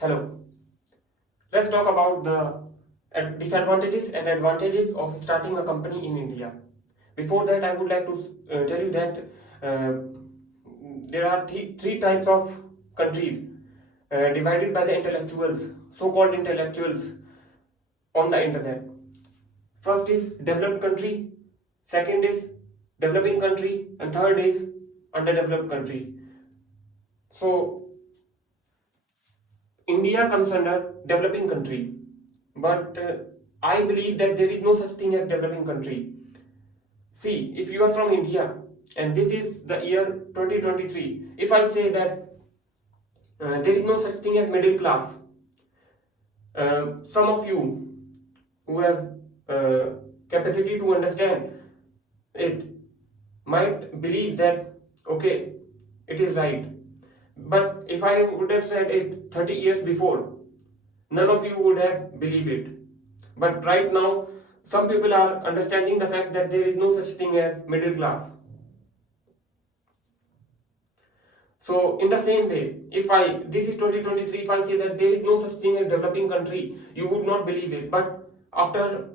Hello, let's talk about the disadvantages and advantages of starting a company in India. Before that, I would like to tell you that uh, there are three types of countries divided by the intellectuals, so called intellectuals on the internet. First is developed country, second is developing country, and third is underdeveloped country. So, India comes under developing country, but I believe that there is no such thing as developing country. See, if you are from India and this is the year 2023, if I say that there is no such thing as middle class, some of you who have uh, capacity to understand it might believe that okay, it is right. But if I would have said it 30 years before, none of you would have believed it. But right now, some people are understanding the fact that there is no such thing as middle class. So in the same way, if I this is 2023, if I say that there is no such thing as developing country, you would not believe it. But after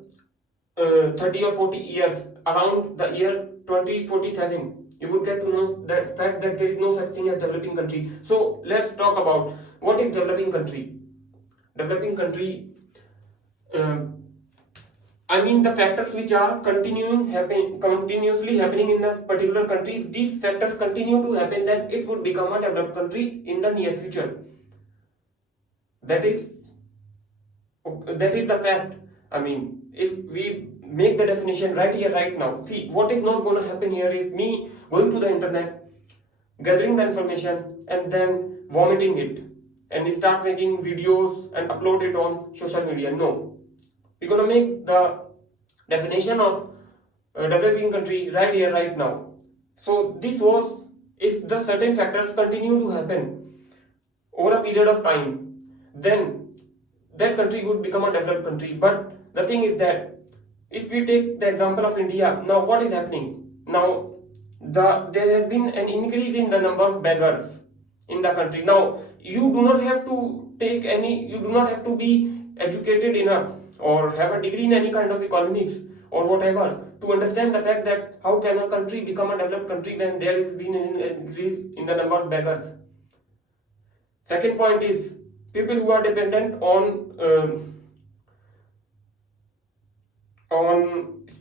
30 or 40 years, around the year 2047, you would get to know that fact that there is no such thing as developing country. So let's talk about what is developing country. Developing country. Uh, I mean the factors which are continuously happening in a particular country. If these factors continue to happen, then it would become a developed country in the near future. That is the fact. I mean, if we make the definition right here, right now, see what is not going to happen here is me going to the internet, gathering the information, and then vomiting it, and start making videos and upload it on social media. No, we're gonna make the definition of developing country right here, right now. So this was if the certain factors continue to happen over a period of time, then that country would become a developed country. But the thing is that if we take the example of India, now what is happening? Now there has been an increase in the number of beggars in the country. Now you do not have to be educated enough or have a degree in any kind of economics or whatever to understand the fact that how can a country become a developed country when there has been an increase in the number of beggars. Second point is people who are dependent on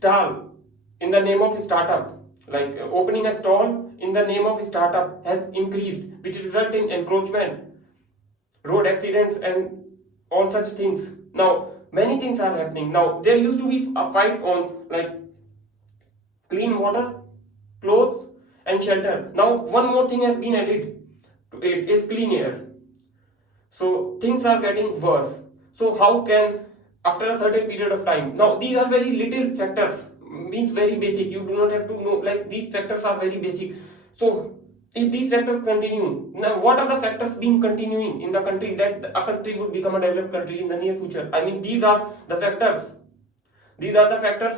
stall in the name of startup, like opening a stall in the name of startup has increased, which result in encroachment, road accidents, and all such things. Now many things are happening. Now there used to be a fight on like clean water, clothes, and shelter. Now one more thing has been added to it is clean air. So things are getting worse. So how can after a certain period of time, now these are very little factors, means very basic, you do not have to know, like these factors are very basic. So if these factors continue, now what are the factors being continuing in the country that a country would become a developed country in the near future? I mean these are the factors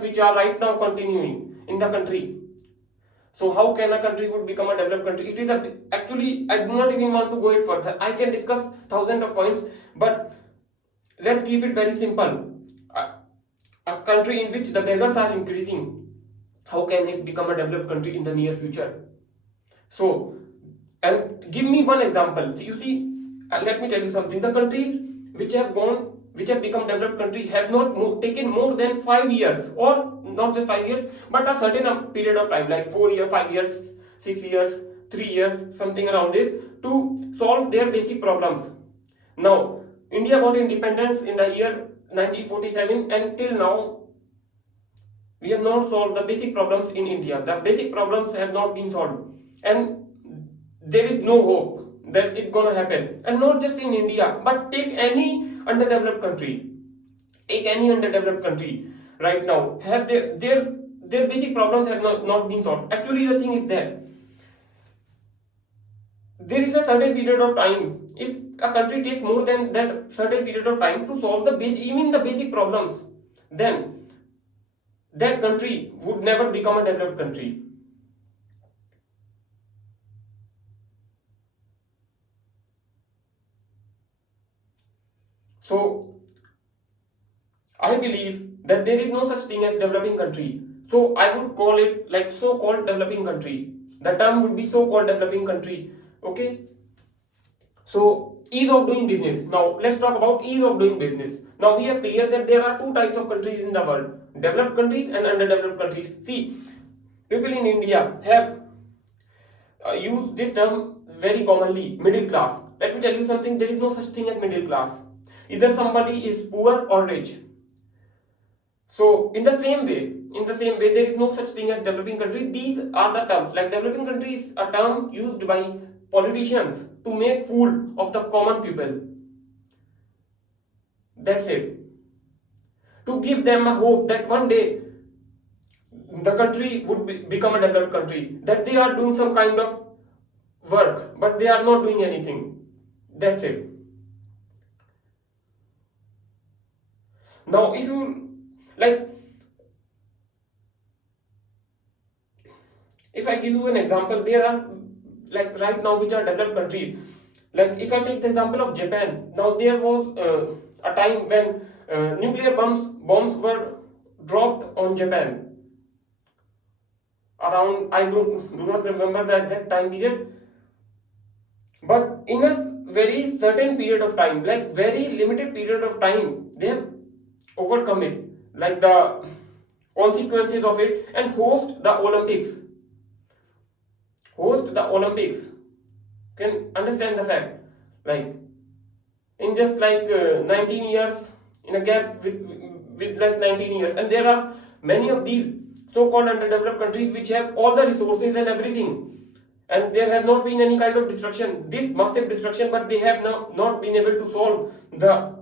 which are right now continuing in the country. So how can a country would become a developed country? It is actually I do not even want to go it further. I can discuss thousands of points, but let's keep it very simple. A, a country in which the beggars are increasing, how can it become a developed country in the near future? So, and give me one example. So you see, let me tell you something. The countries which have become developed country have not taken more than 5 years, or not just 5 years, but a certain period of time, like 4 years, 5 years, 6 years, 3 years, something around this, to solve their basic problems. Now, India got independence in the year 1947, and till now we have not solved the basic problems in India. The basic problems have not been solved, and there is no hope that it's gonna happen. And not just in India, but take any underdeveloped country. Take any underdeveloped country right now. Have their basic problems have not been solved. Actually, the thing is that there is a certain period of time. If a country takes more than that certain period of time to solve even the basic problems, then that country would never become a developed country. So I believe that there is no such thing as developing country. So I would call it like so-called developing country. The term would be so-called developing country. Okay. So ease of doing business. Now let's talk about ease of doing business. Now we have clear that there are two types of countries in the world: developed countries and underdeveloped countries. See, people in India have used this term very commonly: middle class. Let me tell you something. There is no such thing as middle class. Either somebody is poor or rich. So there is no such thing as developing country. These are the terms. Like developing country is a term used by politicians to make fool of the common people. That's it. To give them a hope that one day the country would become a developed country. That they are doing some kind of work, but they are not doing anything. That's it. Now, if you like, if I give you an example, there are like right now which are developed countries. Like if I take the example of Japan, now there was a time when nuclear bombs were dropped on Japan. Around I do not remember the exact time period, but in a very certain period of time, like very limited period of time, they have overcome it, like the consequences of it, and host the Olympics. Host the Olympics. Can understand the fact, like in just like 19 years, in a gap with like 19 years, and there are many of these so-called underdeveloped countries which have all the resources and everything, and there has not been any kind of destruction, this massive destruction, but they have not been able to solve the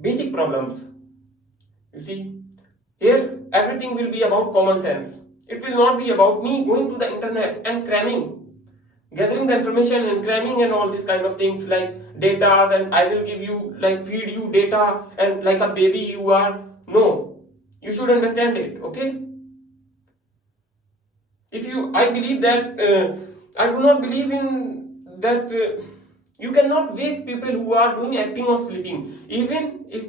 basic problems. You see, here everything will be about common sense. It will not be about me going to the internet and gathering the information and cramming and all these kind of things like data, and I will give you like feed you data and like a baby you are. No, you should understand it. Okay. If you, I believe that I do not believe in that. You cannot wake people who are doing acting of sleeping. Even if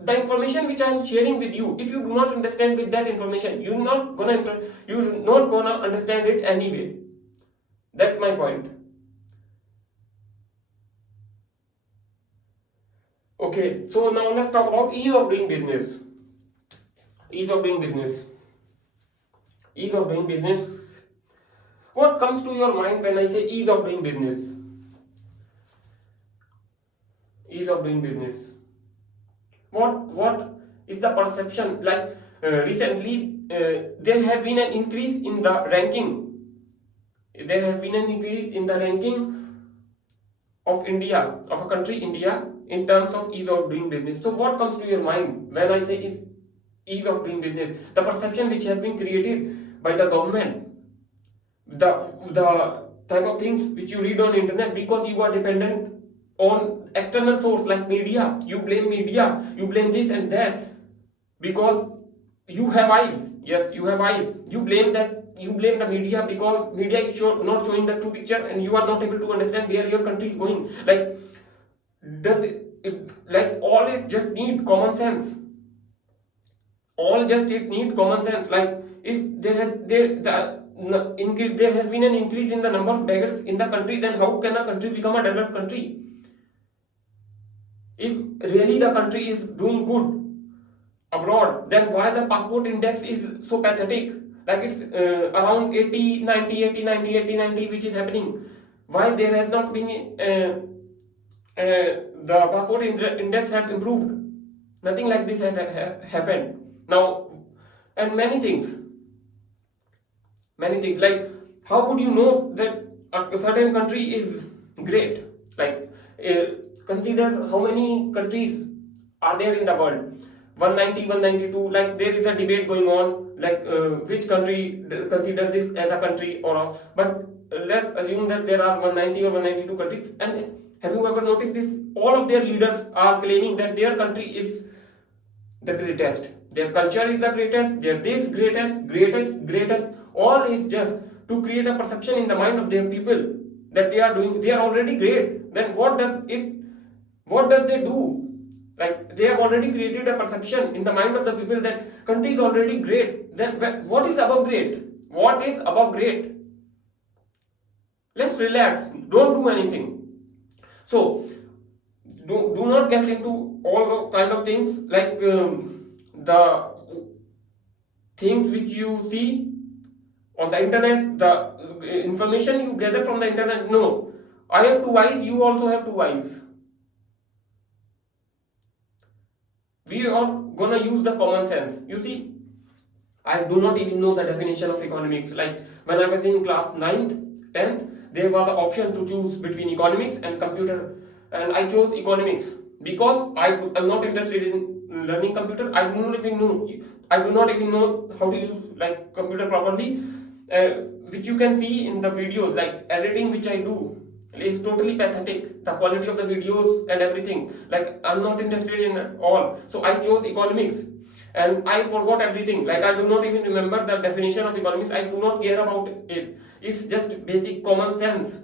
the information which I am sharing with you, if you do not understand with that information, you're not gonna understand it anyway. That's my point. Okay, so now let's talk about ease of doing business. Ease of doing business. Ease of doing business. What comes to your mind when I say ease of doing business? Ease of doing business. What is the perception? Like recently, there has been an increase in the ranking. There has been an increase in the ranking of India, of a country, India, in terms of ease of doing business. So, what comes to your mind when I say ease of doing business? The perception which has been created by the government, the type of things which you read on internet, because you are dependent on external source like media. You blame this and that because you have eyes. Yes, you have eyes. You blame the media because media is not showing the true picture, and you are not able to understand where your country is going. Like, like all it just need common sense. All just it need common sense. Like if there has been an increase in the number of beggars in the country, then how can a country become a developed country? If really the country is doing good abroad, then why the passport index is so pathetic? Like it's around 80 90 80 90 80 90, which is happening. Why there has not been the passport index has improved? Nothing like this has happened now. And many things like, how would you know that a certain country is great? Like consider how many countries are there in the world. 190, 192, like there is a debate going on, like which country consider this as a country or not. But let's assume that there are 190 or 192 countries, and have you ever noticed this? All of their leaders are claiming that their country is the greatest, their culture is the greatest, their this greatest. All is just to create a perception in the mind of their people that they are already great. Then What does they do? Like, they have already created a perception in the mind of the people that country is already great. Then what is above great? What is above great? Let's relax, don't do anything. So do not get into all kind of things, like the things which you see on the internet, the information you gather from the internet. No, I have two eyes, you also have two eyes. We are gonna use the common sense. You see, I do not even know the definition of economics. Like, when I was in class 9th, 10th, there was the option to choose between economics and computer, and I chose economics because I am not interested in learning computer. I do not even know how to use like computer properly, uh, which you can see in the videos. Like, editing which I do is totally pathetic. The quality of the videos and everything. Like, I'm not interested in it all. So I chose economics and I forgot everything. Like, I do not even remember the definition of economics. I do not care about it. It's just basic common sense.